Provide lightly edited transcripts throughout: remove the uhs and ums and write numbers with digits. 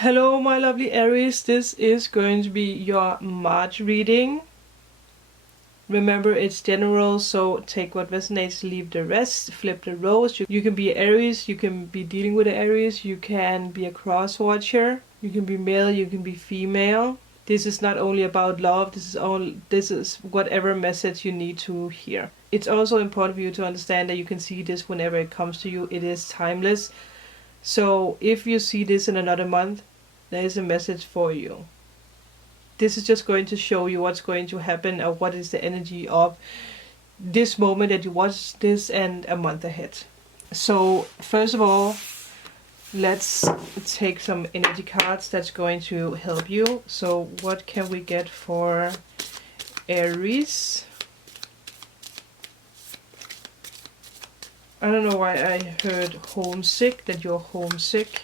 Hello my lovely Aries, this is going to be your March reading. Remember, it's general, so take what resonates, leave the rest, flip the roles. You can be Aries, you can be dealing with Aries, you can be a cross-watcher, you can be male, you can be female. This is not only about love, this is whatever message you need to hear. It's also important for you to understand that you can see this whenever it comes to you. It is timeless. So if you see this in another month, there is a message for you. This is just going to show you what's going to happen or what is the energy of this moment that you watch this and a month ahead. So first of all, let's take some energy cards that's going to help you. So what can we get for Aries? I don't know why I heard homesick, that you're homesick.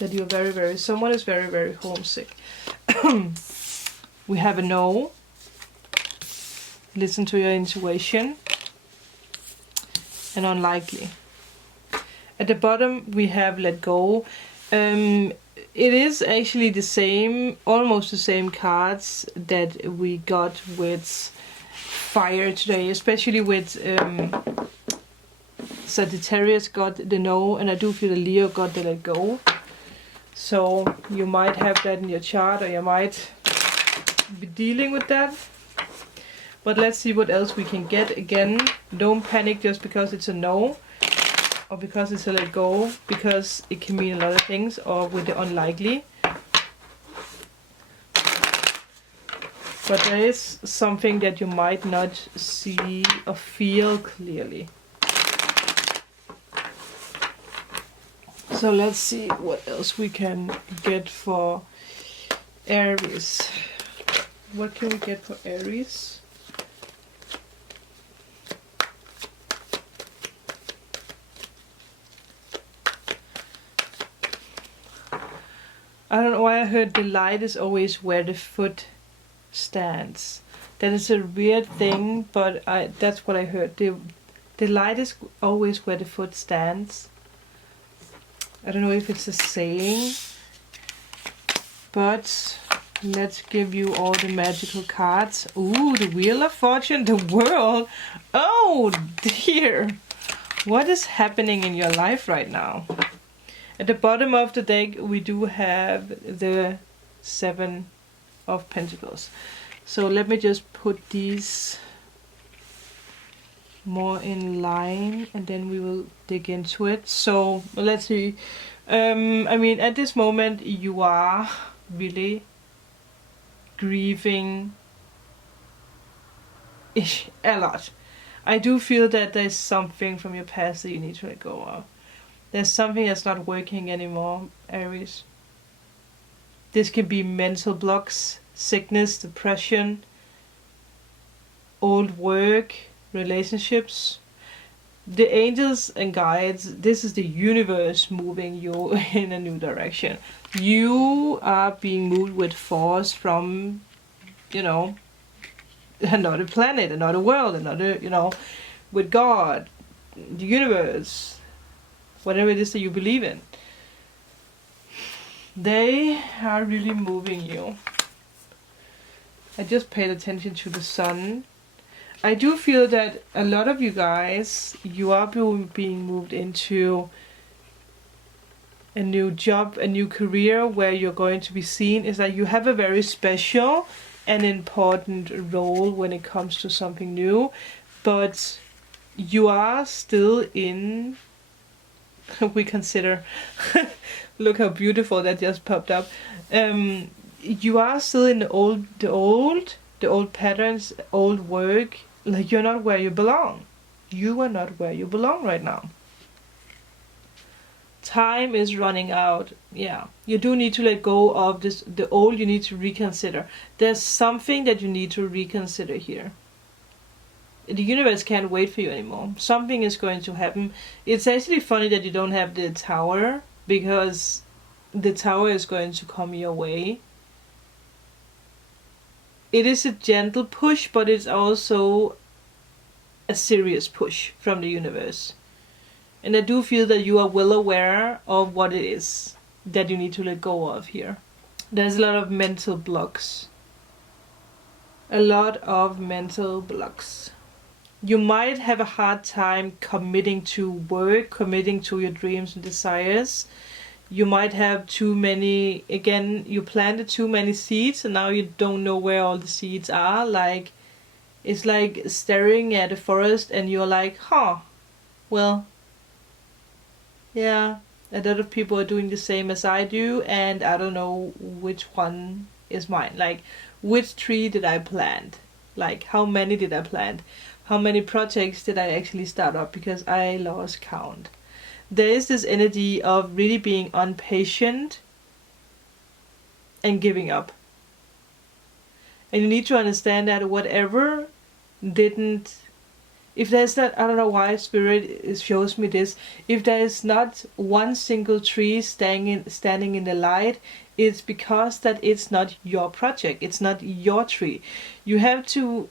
That you're very, someone is very homesick. We have a no. Listen to your intuition. And unlikely. At the bottom we have let go. It is actually the same, almost the same cards that we got with fire today, especially with Sagittarius got the no, and I do feel that Leo got the let go. So you might have that in your chart, or you might be dealing with that. But let's see what else we can get. Again, don't panic just because it's a no or because it's a let go, because it can mean a lot of things, or with the unlikely. But there is something that you might not see or feel clearly. So let's see what else we can get for Aries. What can we get for Aries? I don't know why I heard the light is always where the foot stands. That is a weird thing, but that's what I heard. The light is always where the foot stands. I don't know if it's a saying, but let's give you all the magical cards. Ooh, the Wheel of Fortune, the World. Oh dear, what is happening in your life right now? At the bottom of the deck we do have the Seven of Pentacles. So let me just put these more in line and then we will dig into it. So let's see. I mean, at this moment you are really grieving a lot. I do feel that there's something from your past that you need to let go of. There's something that's not working anymore, Aries. This can be mental blocks, sickness, depression, old work, relationships. The angels and guides, this is the universe moving you in a new direction. You are being moved with force from, you know, another planet, another world, another, you know, with God, the universe, whatever it is that you believe in. They are really moving you. I just paid attention to the sun. I do feel that a lot of you guys, you are being moved into a new job, a new career where you're going to be seen. Is that you have a very special and important role when it comes to something new, but you are still in, we consider, look how beautiful that just popped up. You are still in the old patterns, old work. Like, you're not where you belong. You are not where you belong right now. Time is running out. Yeah, you do need to let go of this, the old. You need to reconsider. There's something that you need to reconsider here. The universe can't wait for you anymore. Something is going to happen. It's actually funny that you don't have the Tower, because the Tower is going to come your way. It is a gentle push, but it's also a serious push from the universe. And I do feel that you are well aware of what it is that you need to let go of here. There's a lot of mental blocks. A lot of mental blocks. You might have a hard time committing to work, committing to your dreams and desires. You might have too many, again, you planted too many seeds and now you don't know where all the seeds are. Like, it's like staring at a forest and you're like, well, yeah, a lot of people are doing the same as I do and I don't know which one is mine. Like, which tree did I plant? Like, how many did I plant? How many projects did I actually start up? Because I lost count. There is this energy of really being impatient and giving up. And you need to understand that whatever didn't, if there's not, I don't know why Spirit shows me this, if there is not one single tree standing in the light, it's because that it's not your project, it's not your tree. You have to,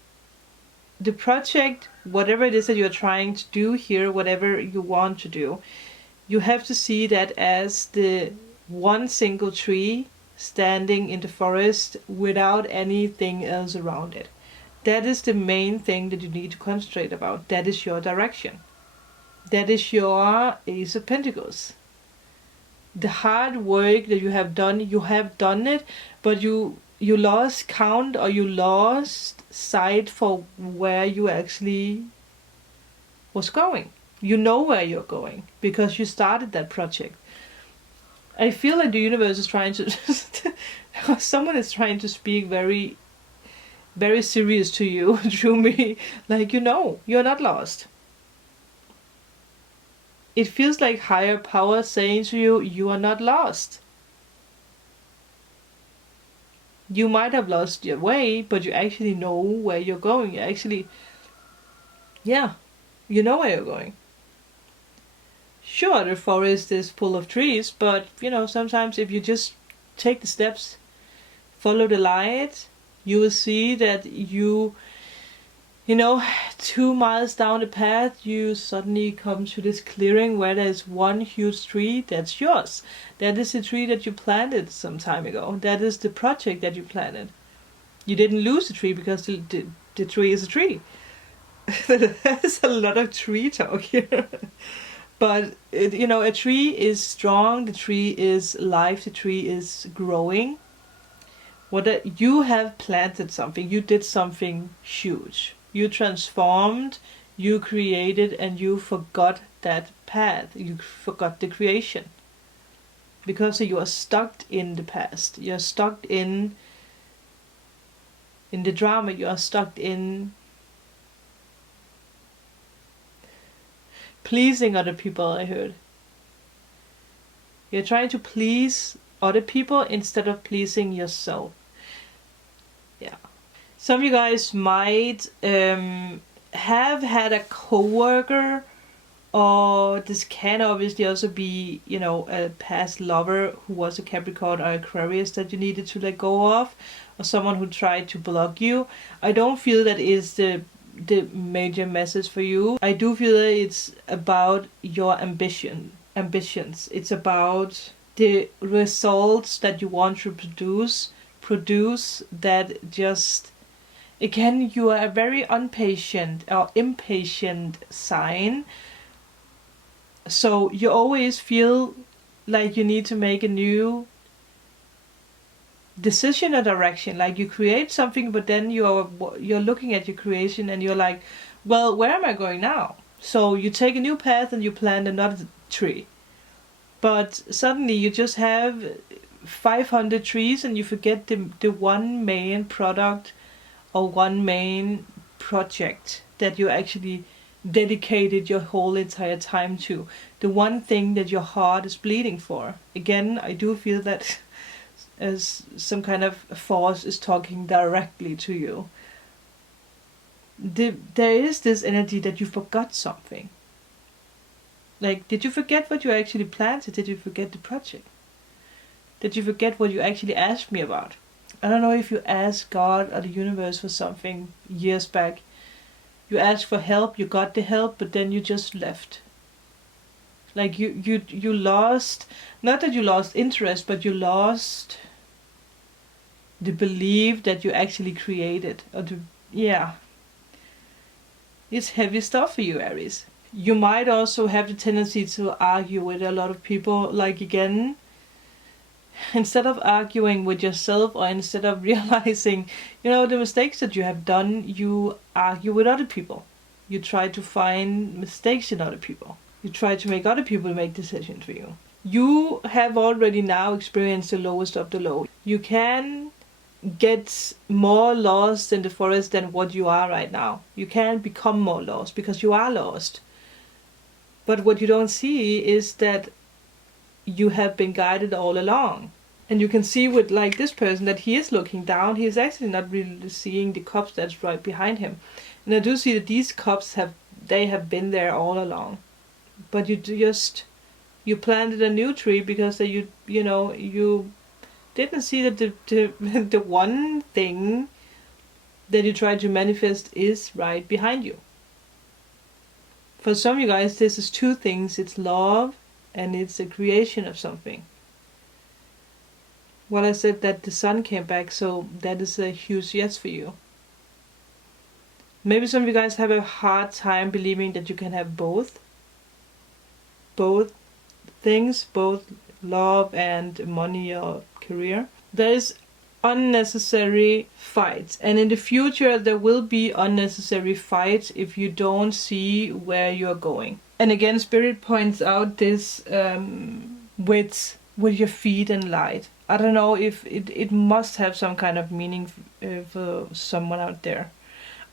the project, whatever it is that you're trying to do here, whatever you want to do, you have to see that as the one single tree standing in the forest without anything else around it. That is the main thing that you need to concentrate about. That is your direction. That is your Ace of Pentacles. The hard work that you have done it, but you lost count or you lost sight for where you actually was going. You know where you're going because you started that project. I feel like the universe is trying to someone is trying to speak very, very serious to you through me. Like, you're not lost. It feels like higher power saying to you, you are not lost. You might have lost your way, but you actually know where you're going. You actually, you know where you're going. Sure, the forest is full of trees, but sometimes if you just take the steps, follow the light, you will see that 2 miles down the path, you suddenly come to this clearing where there's one huge tree that's yours. That is the tree that you planted some time ago. That is the project that you planted. You didn't lose the tree because the tree is a tree. There's a lot of tree talk here. But, a tree is strong, the tree is life, the tree is growing. You have planted something, you did something huge. You transformed, you created, and you forgot that path. You forgot the creation. Because you are stuck in the past. You're stuck in the drama. You are stuck in pleasing other people, I heard. You're trying to please other people instead of pleasing yourself. Yeah. Some of you guys might have had a coworker, or this can obviously also be, a past lover who was a Capricorn or Aquarius that you needed to let go of, or someone who tried to block you. I don't feel that is the major message for you. I do feel that it's about your ambitions. It's about the results that you want to produce that just, again, you are a very impatient sign. So you always feel like you need to make a new decision or direction. Like you create something, but then you're looking at your creation and you're like, well, where am I going now? So you take a new path and you plant another tree. But suddenly you just have 500 trees and you forget the one main product or one main project that you actually dedicated your whole entire time to. The one thing that your heart is bleeding for. Again, I do feel that as some kind of force is talking directly to you. There is this energy that you forgot something. Like, did you forget what you actually planted? Did you forget the project? Did you forget what you actually asked me about? I don't know if you asked God or the universe for something years back. You asked for help, you got the help, but then you just left. Like you lost, not that you lost interest, but you lost the belief that you actually created. Yeah. It's heavy stuff for you, Aries. You might also have the tendency to argue with a lot of people. Like, again, instead of arguing with yourself, or instead of realizing, the mistakes that you have done, you argue with other people. You try to find mistakes in other people. You try to make other people make decisions for you. You have already now experienced the lowest of the low. You can get more lost in the forest than what you are right now. You can become more lost because you are lost. But what you don't see is that you have been guided all along. And you can see with like this person that he is looking down. He is actually not really seeing the cups that's right behind him. And I do see that these cups have been there all along. But you planted a new tree because you didn't see that the one thing that you try to manifest is right behind you. For some of you guys, this is two things. It's love and it's a creation of something. Well, I said that the sun came back, so that is a huge yes for you. Maybe some of you guys have a hard time believing that you can have both things, both love and money or career. There is unnecessary fights, and in the future there will be unnecessary fights if you don't see where you're going. And again, Spirit points out this with your feet and light. I don't know if it must have some kind of meaning for someone out there.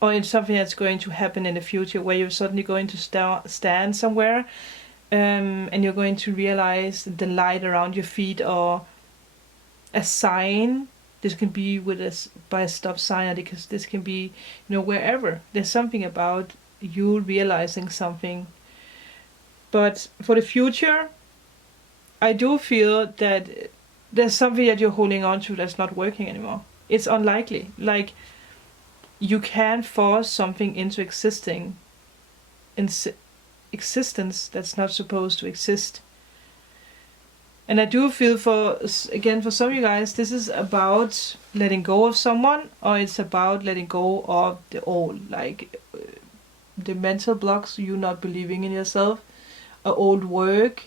Or it's something that's going to happen in the future where you're suddenly going to stand somewhere and you're going to realize the light around your feet, or a sign. This can be by a stop sign, because this can be, wherever. There's something about you realizing something. But for the future, I do feel that there's something that you're holding on to that's not working anymore. It's unlikely. Like, you can't force something into existence that's not supposed to exist. And I do feel for some of you guys, this is about letting go of someone, or it's about letting go of the old, like the mental blocks, you not believing in yourself, an old work,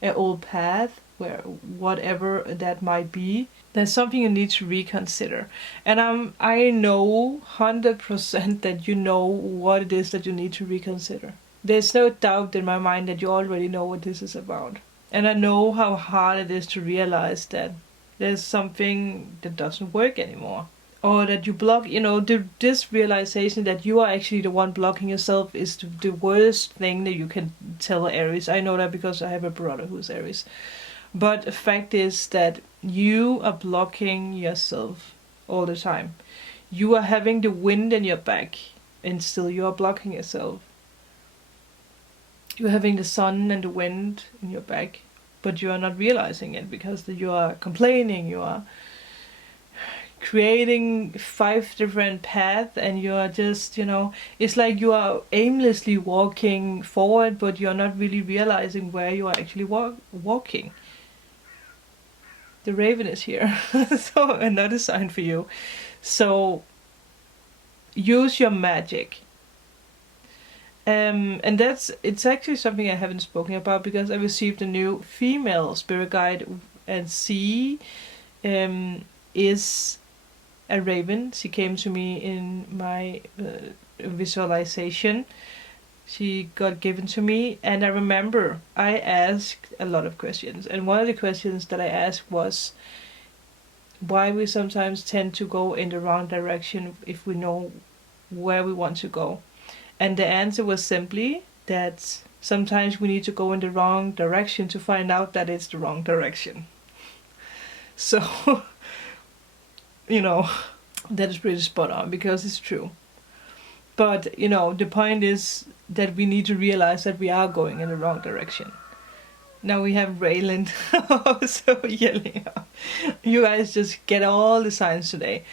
an old path, where whatever that might be. There's something you need to reconsider. And I know 100% that you know what it is that you need to reconsider. There's no doubt in my mind that you already know what this is about. And I know how hard it is to realize that there's something that doesn't work anymore. Or that you block, this realization that you are actually the one blocking yourself is the worst thing that you can tell Aries. I know that because I have a brother who's Aries. But the fact is that you are blocking yourself all the time. You are having the wind in your back and still you are blocking yourself. You're having the sun and the wind in your back, but you are not realizing it because you are complaining, you are creating 5 different paths, and you are just, it's like you are aimlessly walking forward, but you're not really realizing where you are actually walking. The raven is here, so another sign for you. So use your magic. And it's actually something I haven't spoken about because I received a new female spirit guide, and she is a raven. She came to me in my visualization. She got given to me, and I remember I asked a lot of questions, and one of the questions that I asked was why we sometimes tend to go in the wrong direction if we know where we want to go. And the answer was simply that sometimes we need to go in the wrong direction to find out that it's the wrong direction. So, that is pretty spot on because it's true. But, the point is that we need to realize that we are going in the wrong direction. Now we have Rayland also yelling out. You guys just get all the signs today.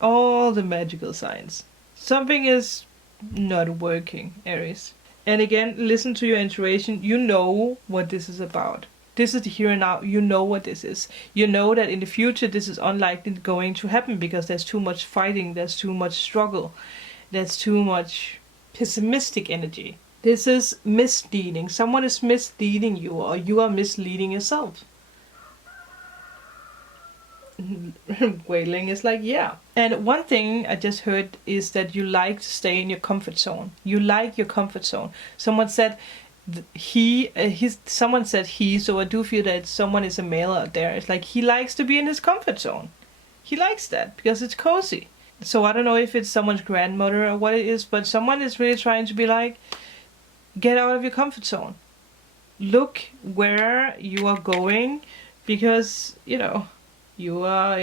All the magical signs. Something is not working, Aries. And again, listen to your intuition. You know what this is about. This is the here and now. You know what this is. You know that in the future this is unlikely going to happen because there's too much fighting, there's too much struggle, there's too much pessimistic energy. This is misleading. Someone is misleading you, or you are misleading yourself. Wailing is like, yeah. And one thing I just heard is that you like to stay in your comfort zone. You like your comfort zone. Someone said someone said he, so I do feel that someone is a male out there. It's like he likes to be in his comfort zone. He likes that because it's cozy. So I don't know if it's someone's grandmother or what it is, but someone is really trying to be like, get out of your comfort zone. Look where you are going, because, you know, you are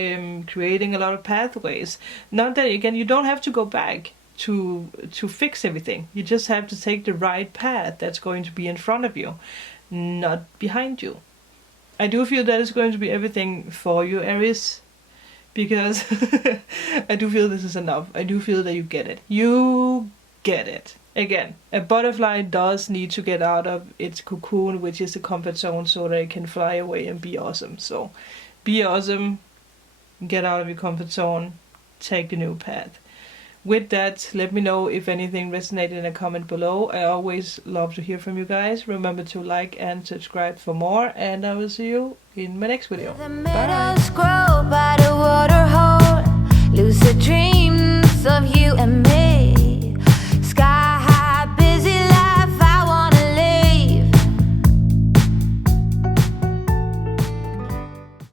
creating a lot of pathways. Not that, again, you don't have to go back to fix everything. You just have to take the right path that's going to be in front of you, not behind you. I do feel that it's going to be everything for you, Aries, because I do feel this is enough. I do feel that you get it. You get it. Again, a butterfly does need to get out of its cocoon, which is the comfort zone, so that it can fly away and be awesome. So be awesome, get out of your comfort zone, take the new path. With that, let me know if anything resonated in a comment below. I always love to hear from you guys. Remember to like and subscribe for more, and I will see you in my next video. Bye!